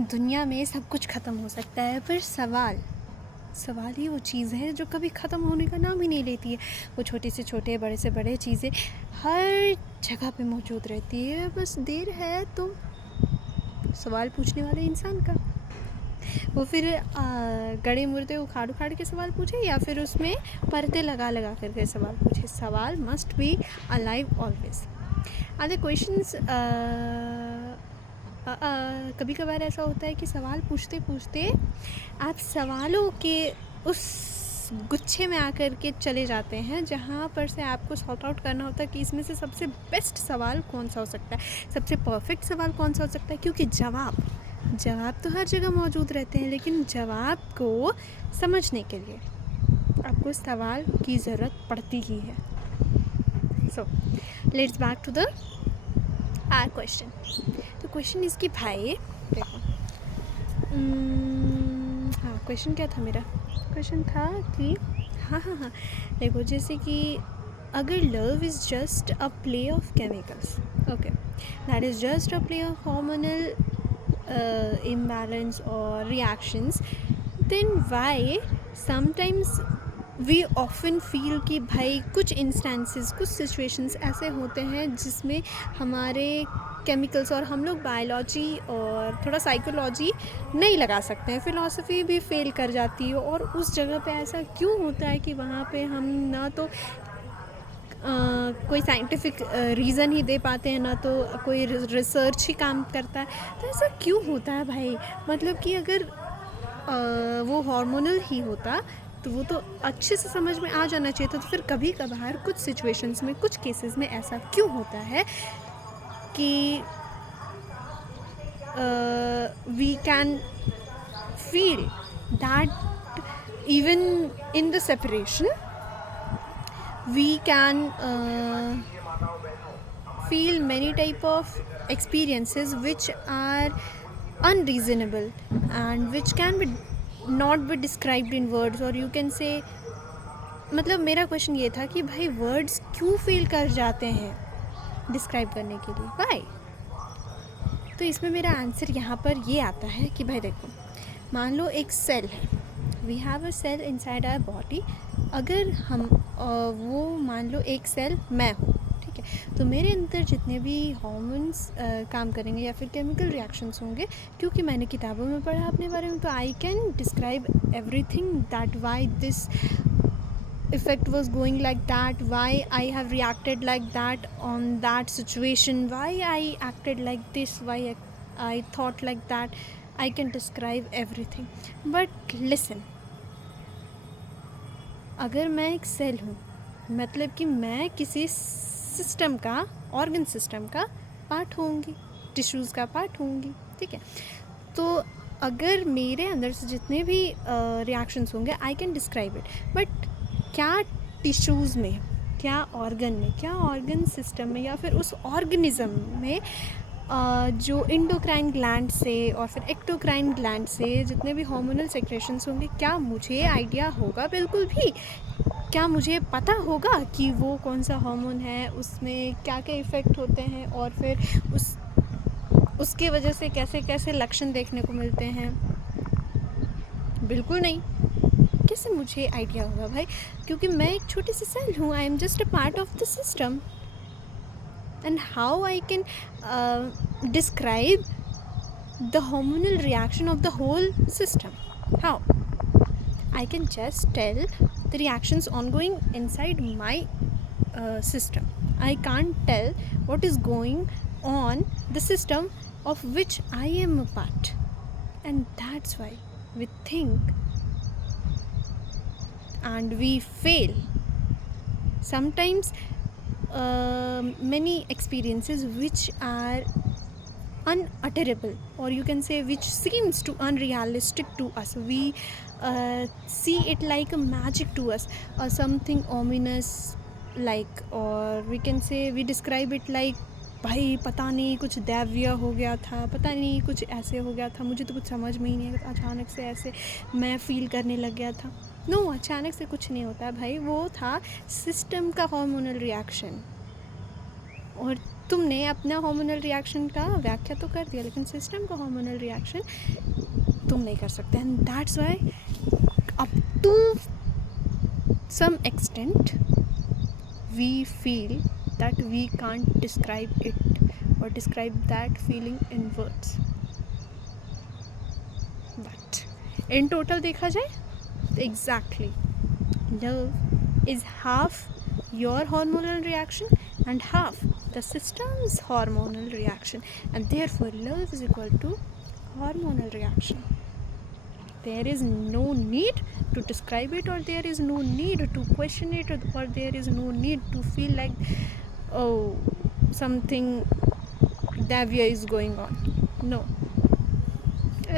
दुनिया में सब कुछ ख़त्म हो सकता है, पर सवाल ही वो चीज़ है जो कभी ख़त्म होने का नाम ही नहीं लेती है। वो छोटे से छोटे, बड़े से बड़े चीज़ें हर जगह पे मौजूद रहती है, बस देर है तो सवाल पूछने वाले इंसान का। वो फिर गड़े मुर्दे उखाड़ उखाड़ के सवाल पूछे या फिर उसमें पर्दे लगा लगा करके सवाल पूछे। सवाल must be alive always. Other questions, कभी कभार ऐसा होता है कि सवाल पूछते पूछते आप सवालों के उस गुच्छे में आकर के चले जाते हैं जहाँ पर से आपको सॉर्ट आउट करना होता है कि इसमें से सबसे बेस्ट सवाल कौन सा हो सकता है, सबसे परफेक्ट सवाल कौन सा हो सकता है। क्योंकि जवाब तो हर जगह मौजूद रहते हैं, लेकिन जवाब को समझने के लिए आपको सवाल की ज़रूरत पड़ती ही है। So let's back to the our question. तो क्वेश्चन इसकी भाई देखो, हाँ क्वेश्चन क्या था मेरा? क्वेश्चन था कि हाँ देखो, जैसे कि अगर love is just a play of chemicals, okay, that is just a play of hormonal imbalance or reactions, then why sometimes we often feel कि भाई कुछ इंस्टेंसेस, कुछ सिचुएशंस ऐसे होते हैं जिसमें हमारे केमिकल्स, और हम लोग बायोलॉजी और थोड़ा साइकोलॉजी नहीं लगा सकते हैं, फ़िलॉसफी भी फेल कर जाती है। और उस जगह पे ऐसा क्यों होता है कि वहाँ पे हम ना तो कोई साइंटिफिक रीज़न ही दे पाते हैं, ना तो कोई रिसर्च ही काम करता है। तो ऐसा क्यों होता है भाई? मतलब कि अगर वो हार्मोनल ही होता तो वो तो अच्छे से समझ में आ जाना चाहिए था। तो फिर कभी कभार कुछ सिचुएशंस में, कुछ केसेस में ऐसा क्यों होता है कि we can feel that even in the separation we can feel many type of experiences which are unreasonable and which can be not be described in words, or you can say, मतलब मेरा question ये था कि भाई words क्यों fail कर जाते हैं डिस्क्राइब करने के लिए, व्हाई? तो इसमें मेरा आंसर यहाँ पर ये आता है कि भाई देखो, मान लो एक सेल है, we have a cell inside our body. अगर हम वो मान लो एक सेल मैं हूँ, ठीक है, तो मेरे अंदर जितने भी हार्मोन्स काम करेंगे या फिर केमिकल रिएक्शंस होंगे, क्योंकि मैंने किताबों में पढ़ा अपने बारे में, तो I can describe everything that why this effect was going like that, why I have reacted like that on that situation, why I acted like this, why I thought like that. I can describe everything. But listen, अगर मैं एक cell हूँ, मतलब कि मैं किसी system का, organ system का पार्ट होंगी, टिश्यूज़ का पार्ट होंगी, ठीक है। तो अगर मेरे अंदर से जितने भी रिएक्शंस होंगे, I can describe it. But क्या टिश्यूज़ में, क्या ऑर्गन में, क्या ऑर्गन सिस्टम में, या फिर उस ऑर्गेनिज्म में जो इंडोक्राइन ग्लैंड से और फिर एक्टोक्राइन ग्लैंड से जितने भी हार्मोनल सेक्रेशंस होंगे, क्या मुझे आइडिया होगा? बिल्कुल भी। क्या मुझे पता होगा कि वो कौन सा हार्मोन है, उसमें क्या क्या इफ़ेक्ट होते हैं, और फिर उसके वजह से कैसे कैसे लक्षण देखने को मिलते हैं? बिल्कुल नहीं। कैसे मुझे आइडिया होगा भाई? क्योंकि मैं एक छोटी सी सेल हूँ, I am just a part of the system. And how I can describe the hormonal reaction of the whole system? How? I can just tell the reactions ongoing inside my system. I can't tell what is going on the system of which I am a part. And that's why we think and we fail. Sometimes many experiences which are unutterable, or you can say which seems to unrealistic to us, we see it like a magic to us, or something ominous like, or we can say we describe it like, भाई पता नहीं कुछ दैवीय हो गया था, पता नहीं कुछ ऐसे हो गया था, मुझे तो कुछ समझ में ही नहीं आया, अचानक से ऐसे मैं फील करने लग गया था। नो, अचानक से कुछ नहीं होता भाई, वो था सिस्टम का हार्मोनल रिएक्शन। और तुमने अपना हार्मोनल रिएक्शन का व्याख्या तो कर दिया, लेकिन सिस्टम का हार्मोनल रिएक्शन तुम नहीं कर सकते। And that's why up to some extent we feel that we can't describe it or describe that feeling in words. But in total देखा जाए, exactly, love is half your hormonal reaction and half the system's hormonal reaction, and therefore love is equal to hormonal reaction. There is no need to describe it, or there is no need to question it, or there is no need to feel like, oh, something devia is going on. No,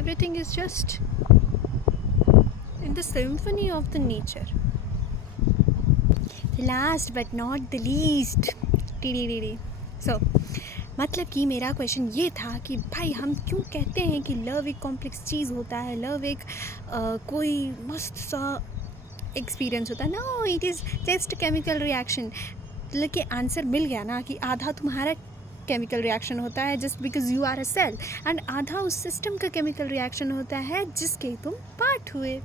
everything is just in the symphony of the nature. Last but not the least, so मतलब कि मेरा question ये था कि भाई हम क्यों कहते हैं कि लव एक कॉम्प्लेक्स चीज़ होता है, लव एक कोई मस्त सा एक्सपीरियंस होता है। No, it is just chemical reaction. लेकिन आंसर मिल गया ना कि आधा तुम्हारा केमिकल रिएक्शन होता है just because you are a cell, and आधा उस सिस्टम का केमिकल रिएक्शन होता है जिसके तुम पार्ट हुए।